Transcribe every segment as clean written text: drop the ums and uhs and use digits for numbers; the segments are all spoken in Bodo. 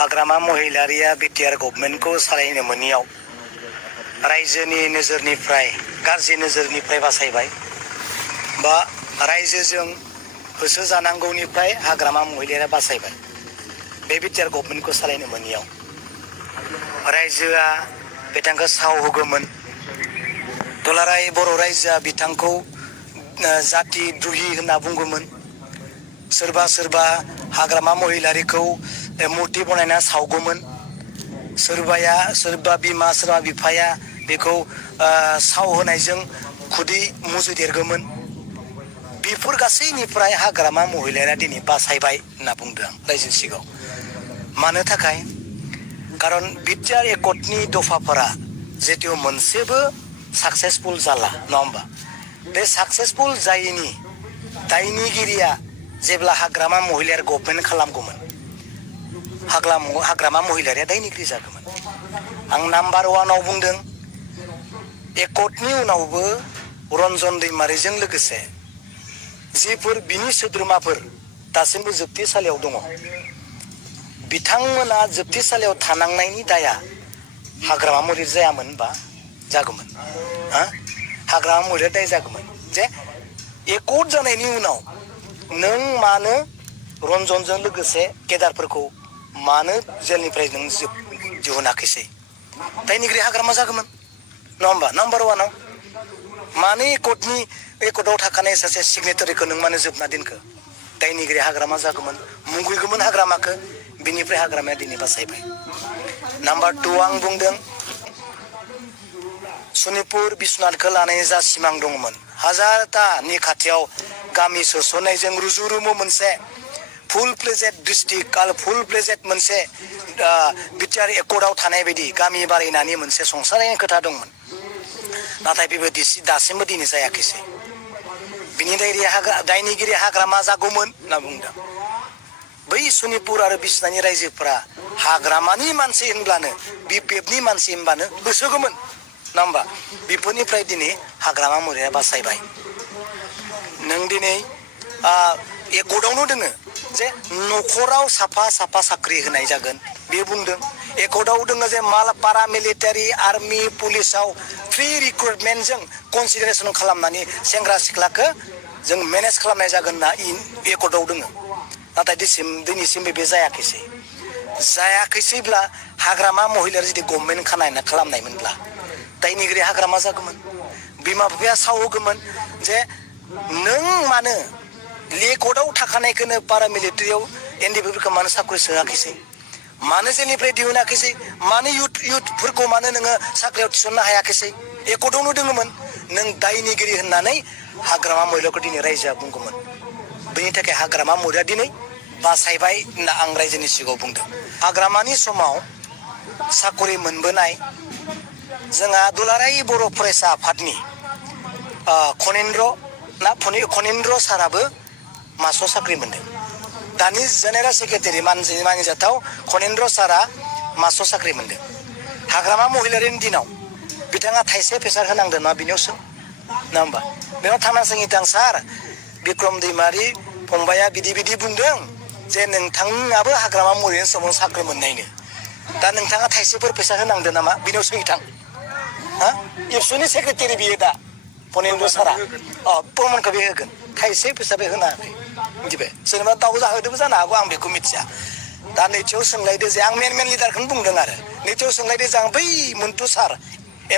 हाग्रामा महिलारिया बिटिआर गभर्नमेन्टखौ सालायनो मोनियाव रायजोनि नोजोरनिफ्राय गाज्रि नोजोरनिफ्राय बासायबाय बा रायजोजों होसोजानांगौनिफ्राय हाग्रामा महिलारिया बासायबाय। बे बिटिआर गभर्नमेन्टखौ सालायनो मोनियाव रायजोआ बिथांखौ साव होगौमोन। दुलाराय बर' रायजोआ बिथांखौ जाति द्रुहि होनना बुंगौमोन। सोरबा सोरबा हाग्रामा महिलारिखौ मुर्ति बनायना सावगौमोन। सोरबा बिमा सोरबा बिफाया बेखौ साव होनायजों खुदै मुजुदेरगौमोन। बेफोर गासैनिफ्राय हाग्रामा महिलारिया दिनै बासायबाय होनना बुंदों आं रायजोनि सिगाङाव। मानो थाखाय खारन बिटिआर एकर्डनि दफाफोरा जितु मोनसेबो साक्सेसफुल जाला नङा होमबा। बे साक्सेसफुल जायैनि दायनिगिरिया जेब्ला हाग्रामा महिलारि गभर्नमेन्ट खालामगौमोन हाग्रामा महिलारिया दायनिगिरि जागौमोन। आं नाम्बार 1 बुंदों एकर्डनि उनावबो रन्जन दैमारिजों लोगोसे जिफोर बिनि सोद्रोमाफोर दासिमबो जोबथेसालियाव दङ बिथांमोना जोबथेसालियाव थानांनायनि दाया हाग्रामा महिलारि जायामोनबा जागौमोन। हाग्रामा महिलारि दाय जागौमोन जे एकर्ड जानायनि उनाव नों मानो रन्जनजों लोगोसे केदारफोरखौ मानो जेलनिफ्राय नों दिहुनाखैसै दायनिगिरि हाग्रामा जागौमोन नङा होमबा। नाम्बार 1 मानो एकर्डआव थाखानाय सासे सिगनेटारिखौ नों मानो जोबना दोनखो दायनिगिरि हाग्रामा जागौमोन। मुगैगौमोन हाग्रामाखौ। बिनिफ्राय हाग्रामाया दिनै बासायबाय। नाम्बार 2 आं बुंदों सनितपुर बिश्वनाथखौ लानाय जा सिमां दङमोन हाजारतानि खाथियाव गामि सोसननायजों रुजु रुमु मोनसे फुल प्लेजेड डिस्ट्रिक्ट आरो फुल प्लेजेड मोनसे बिटिआर एकर्डआव थानाय बायदि गामि बारायनानै मोनसे संसारनायनि खोथा दंमोन। नाथाय बेबायदि दासिमबो दिनै जायाखैसै। बिनि दायनिगिरि हाग्रामा जागौमोन होनना बुंदों। बै सनितपुर आरो बिश्वनाथनि रायजोफोरा हाग्रामानि मानसि होनब्लानो बिपिएफनि मानसि होनबानो होसोगौमोन नङा होमबा। बेफोरनिफ्राय दिनै हाग्रामा महिलारिया बासायबाय। नों दिनै एकर्डआवनो दोङो जे न'खराव साफा साख्रि होनाय जागोन बे बुंदों। एकर्डआव दोङो जे पारामिलिटारि आर्मि पुलिसाव फ्रि रिक्रुटमेन्टजों कनसिडारेसन खालामनानै सेंग्रा सिख्लाखौ जों मेनेज खालामनाय जागोन होनना एकर्डआव दोङो। नाथाय दिनैसिमबो बे जायाखैसैब्ला हाग्रामा महिलारि जुदि गभर्नमेन्ट खालामनायमोनब्ला दायनिगिरि हाग्रामा जागौमोन। बिमा बिफाया सावहोगौमोन जे नों मानो एकर्डआव थाखानायखौनो पारामिलिटारियाव एनडिएफबिफोरखौ मानो साख्रि सोङाखैसै मानो जेलनिफ्राय दिहुनाखैसै मानो इयुथफोरखौ मानो नोङो साख्रियाव थिसननो हायाखैसै एकर्डआवनो दोङोमोन। नों दायनिगिरि होननानै हाग्रामा महिलारिखौ दिनै रायजोआ बुंगौमोन। बेनि थाखाय हाग्रामा महिलारिया दिनै बासायबाय होनना आं रायजोनि सिगाङाव बुंदों। हाग्रामानि समाव साख्रि मोनबोनाय जोंहा दुलाराय बर' फरायसा आफादनि खनिन्द्र साराबो मास्टार साख्रि मोनदों। दानि जेनेरेल सेक्रेटारि मानिजाथाव खनिन्द्र सारा मास्टार साख्रि मोनदों। हाग्रामा महिलारिनि दिनाव बिथाङा थाइसे फैसा होनांदों ना बिनियाव सों नङा होमबा। बेयाव थांना सोंहैदों सार बिक्रम दैमारि फंबाया बिदि बुंदों जे नोंथाङाबो हाग्रामा महिलारिनि समाव साख्रि मोननायनो दा नोंथाङा थाइसेफोर फैसा होनांदों नामा बिनियाव सोंहैथां। इबसुनि सेक्रेटारि बियो दा फनिन्द्र सारा प्रमानखौ बे होगोन थाइसे फैसा बे होनाखै मिथिबाय। सोरबा दाउ जाहोदोंबो जानो हागौ आं बेखौ मिथिया। दा नैथियाव सोंलायदो जे आं मेन लिडारखौनो बुंदों आरो नैथियाव सोंलायदो जे आं बै मन्टु सार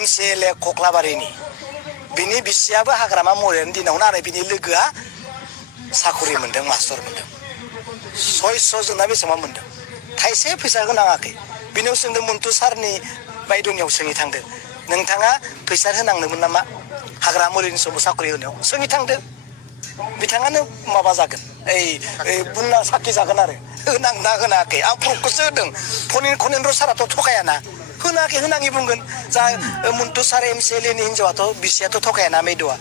MCLA कक्लाबारिनि बिनि बिसियाबो हाग्रामा महिलारिनि दिनावनो आरो बिनि लोगोआ साख्रि मोनदों मास्टार मोनदों 600 जोंना बेसेबां मोनदों थाइसे फैसा होनाङाखै। बिनियाव सोंदों मन्टु सारनि बायद'नियाव सोंहै थांदो नोंथाङा फैसा होनांदोंमोन नामा हाग्रामा महिलारिनि समाव साख्रि होनायाव सोंहै थांदो। बिथाङानो माबा जागोन बुंना साखि जागोन आरो होनांना होनाखै। आं प्रुफखौसो होदों। खनिन्द्र साराथ' थगायाना होनाखै होनाङै बुंगोन। जा मन्टु सार MCLAनि हिन्जावाथ' बिसियाथ' थगायाना मैद'आ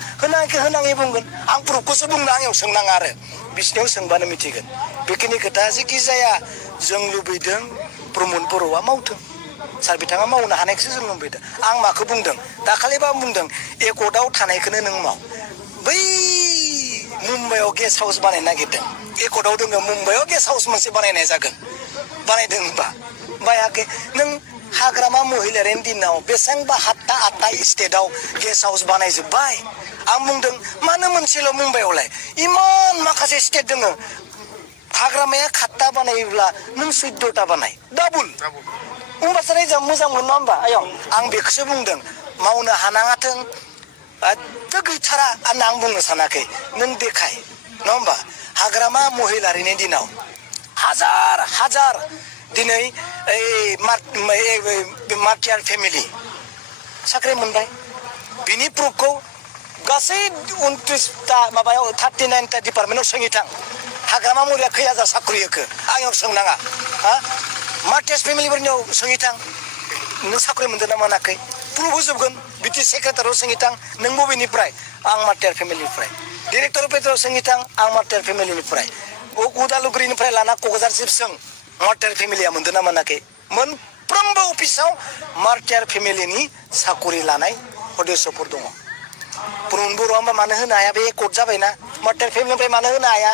होनाङै बुंगोन। आं प्रुफखौसो बुंदों आंनियाव सोंनाङा आरो बिसिनियाव सोंबानो मिथिगोन। बेखिनि खोथा जेखि जाया जों लुबैदों प्रमद बर'आ मावथों। सार बिथाङा मावनो हानायखौसो जों लुबैदों। आं माखौ बुंदों दाखालिबा बुंदों एकर्डआव थानायखौनो नों माव। बै मुम्बाइआव गेस्ट हाउस बानायनो नागिरदों एकर्डआव दोङो मुम्बाइआव गेस्ट हाउस मोनसे बानायनाय जागोन बानायदों होनबा बायाखै नों हाग्रामा महिलारिनि दिनाव बेसेबांबा 7-8 स्टेटआव गेस्ट हाउस बानायजोब्बाय आं बुंदों मानो मोनसेल' मुम्बाइआवलाय इमान माखासे स्टेट दङ हाग्रामाया 7टा बानायोब्ला नों 14टा बानाय डाबल होमबासो रायजोआ मोजां मोनो नङा होमबा आयं आं बेखौसो बुंदों मावनो हानाङाथों एथ' गैथारा होनना आं बुंनो सानाखै नों देखाय नङा होमबा हाग्रामा महिलारिनि दिनाव हाजार दिनै मार्टियार फेमिलि साख्रि मोनबाय बिनि प्रुफखौ गासै 29टा माबायाव 39टा डिपार्टमेन्टआव सोंहै थां हाग्रामा महिलाया खै हाजार साख्रि होखो आंनाव सोंनाङा हा मार्टियार्स फेमिलिफोरनियाव सोंहै थां नों साख्रि मोनदों ना मोनाखै प्रुफ होजोबगोन बिटि सेक्रेटारियाव सोंहै थां नों बबेनिफ्राय आं मार्टियार फेमिलिनिफ्राय डिरेक्टर अफिसाराव सोंहै थां आं मार्टियार फेमिलिनिफ्राय उदालगुरिनिफ्राय लाना क'क्राझारसिम सों मार्टियार फेमिलिया मोनदों ना मोनाखै मोनफ्रोमबो अफिसाव मार्टियार फेमिलिनि साकरि लानाय सदस्यफोर दङ प्रमद बर'आ होमबा मानो होनो हाया बे एकर्ड जाबायना मार्टियार फेमिलिनिफ्राय मानो होनो हाया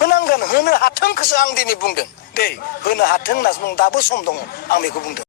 होनांगोन होनो हाथोंखौसो आं दिनै बुंदों दे होनो हाथों होननासो बुंदों दाबो सम दङ आं बेखौ बुंदों